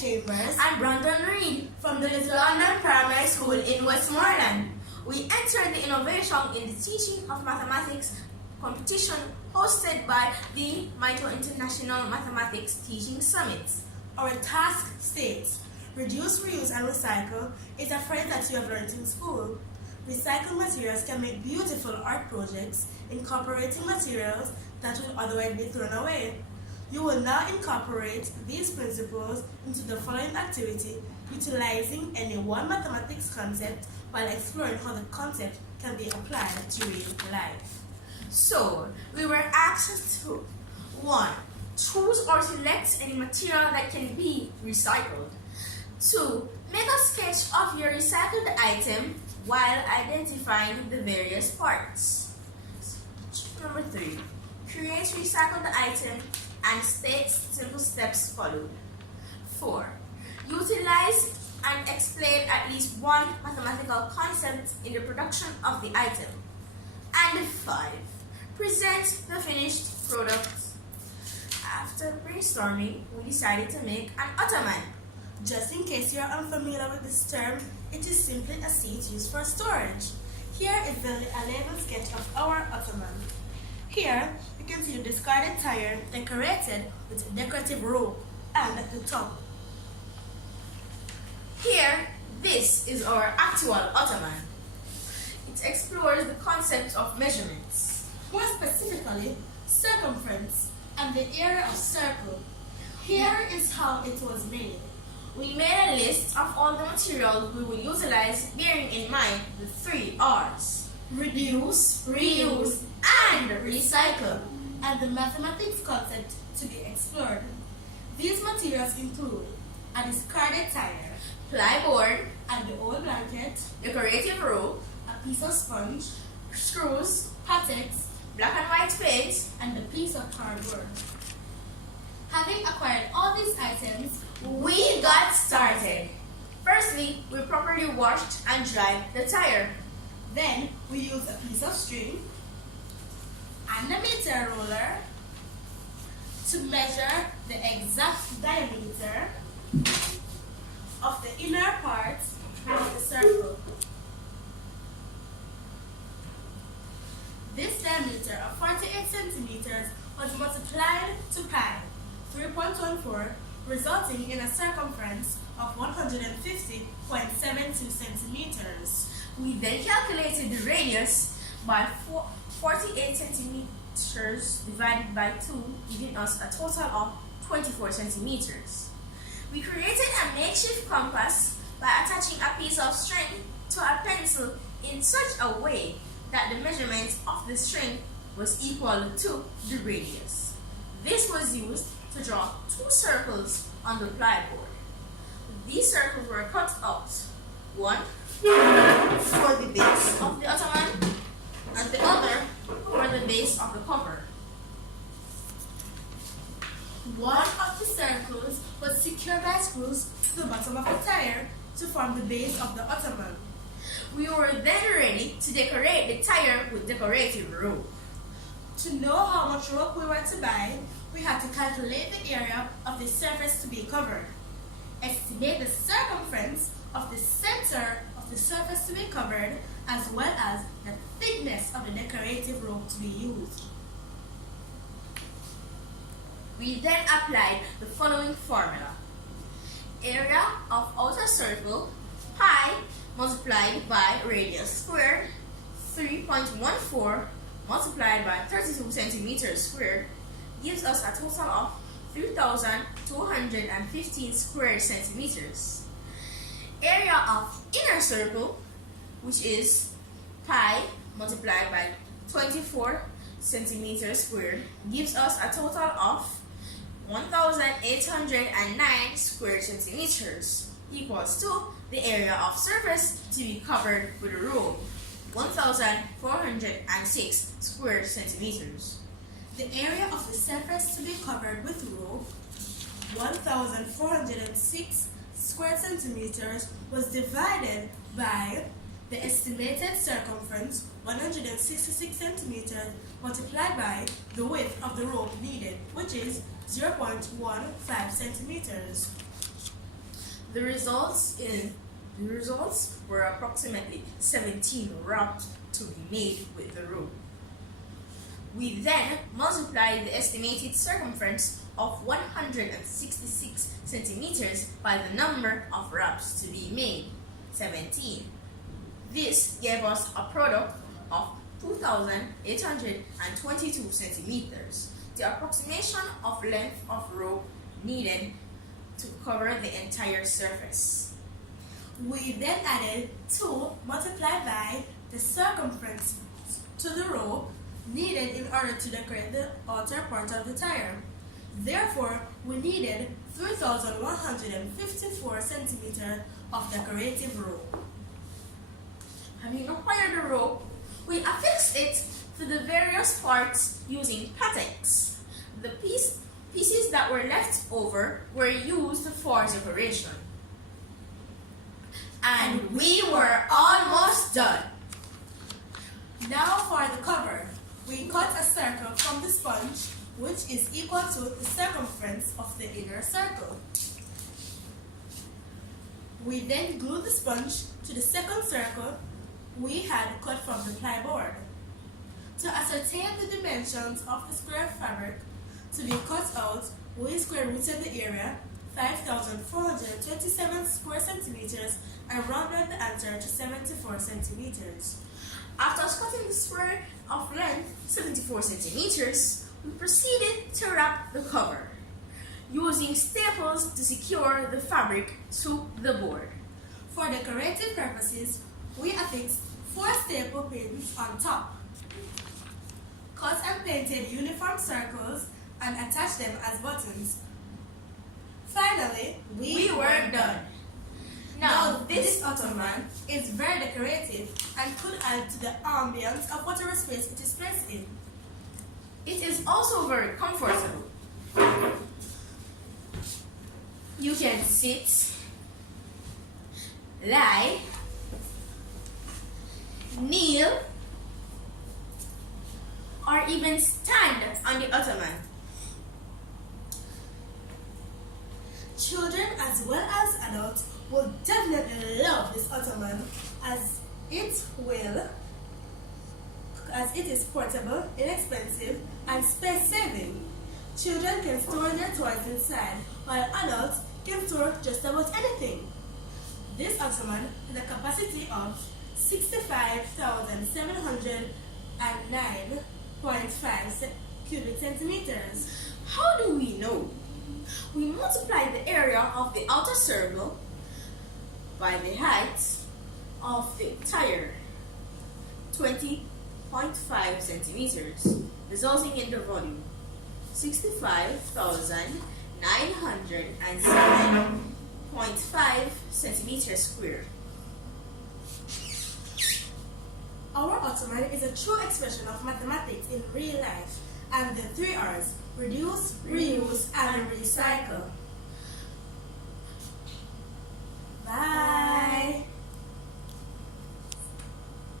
Chambers and Brandon Reed from the Little London Primary School in Westmoreland. We entered the innovation in the teaching of mathematics competition hosted by the Mito International Mathematics Teaching Summit. Our task states, reduce, reuse, and recycle is a phrase that you have learned in school. Recycled materials can make beautiful art projects incorporating materials that would otherwise be thrown away. You will now incorporate these principles into the following activity, utilizing any one mathematics concept while exploring how the concept can be applied to real life. So, we were asked to 1. Choose or select any material that can be recycled. 2. Make a sketch of your recycled item while identifying the various parts. Number 3. Create recycled item and state simple steps followed. 4. Utilize and explain at least one mathematical concept in the production of the item. And 5. Present the finished product. After brainstorming, we decided to make an ottoman. Just in case you are unfamiliar with this term, it is simply a seat used for storage. Here is a labeled sketch of our ottoman. Here, you can see the discarded tire decorated with a decorative rope and at the top. Here, this is our actual ottoman. It explores the concept of measurements. More specifically, circumference and the area of circle. Here is how it was made. We made a list of all the materials we will utilize, bearing in mind the 3 R's. Reduce, Reuse, and recycle. and the mathematics concept to be explored. These materials include a discarded tire, Plyboard, and the old blanket, decorative rope, a piece of sponge, screws, patex, black and white paint, and a piece of cardboard. Having acquired all these items, we got started. Firstly, we properly washed and dried the tire. then we used a piece of string and a meter roller to measure the exact diameter of the inner part of the circle. This diameter of 48 centimeters was multiplied to pi 3.14, resulting in a circumference of 150.72 centimeters. We then calculated the radius by 48 centimeters divided by 2, giving us a total of 24 centimeters. We created a makeshift compass by attaching a piece of string to a pencil in such a way that the measurement of the string was equal to the radius. This was used to draw 2 circles on the plyboard. These circles were cut out, one for the base of the ottoman and the other for the base of the cover. One of the circles was secured by screws to the bottom of the tire to form the base of the ottoman. We were then ready to decorate the tire with decorative rope. To know how much rope we were to buy, we had to calculate the area of the surface to be covered, estimate the circumference of the center of the surface to be covered, as well as the thickness of the decorative rope to be used. We then applied the following formula. Area of outer circle, pi, multiplied by radius squared, 3.14 multiplied by 32 centimeters squared, gives us a total of 3,215 square centimeters. Area of inner circle, which is pi multiplied by 24 centimeters squared, gives us a total of 1,809 square centimeters, equals to the area of surface to be covered with a rope, 1,406 square centimeters. The area of the surface to be covered with rope, 1,406 square centimeters, was divided by the estimated circumference, 166 centimeters, multiplied by the width of the rope needed, which is 0.15 centimeters. The results were approximately 17 wraps to be made with the rope. We then multiplied the estimated circumference of 166 centimeters by the number of wraps to be made, 17. This gave us a product of 2,822 centimeters, the approximation of length of rope needed to cover the entire surface. We then added 2 multiplied by the circumference to the rope needed in order to decorate the outer part of the tire. Therefore, we needed 3,154 centimeters of decorative rope. Having acquired the rope, we affixed it to the various parts using pateks. The pieces that were left over were used for decoration. And we were almost done. Now for the cover. We cut a circle from the sponge, which is equal to the circumference of the inner circle. We then glued the sponge to the second circle we had cut from the plyboard. To ascertain the dimensions of the square fabric to be cut out, we square rooted the area, 5,427 square centimeters, and rounded the answer to 74 centimeters. After cutting the square of length 74 centimeters, we proceeded to wrap the cover, using staples to secure the fabric to the board. For decorative purposes, we affixed 4 staple pins on top, cut and painted uniform circles, and attached them as buttons. Finally, we were done. Now, this ottoman is very decorative and could add to the ambience of whatever space it is placed in. It is also very comfortable. You can sit, lie, kneel, or even stand on the ottoman. Children as well as adults will definitely love this ottoman as it is portable, inexpensive, and space-saving. Children can store their toys inside, while adults can store just about anything. This ottoman has a capacity of 65,709.5 cubic centimeters. How do we know? We multiply the area of the outer circle by the height of the tire, 20.5 centimeters, resulting in the volume, 65,907.5 centimeters squared. Our ottoman is a true expression of mathematics in real life, and the 3 R's: reduce, reuse, and recycle. Bye.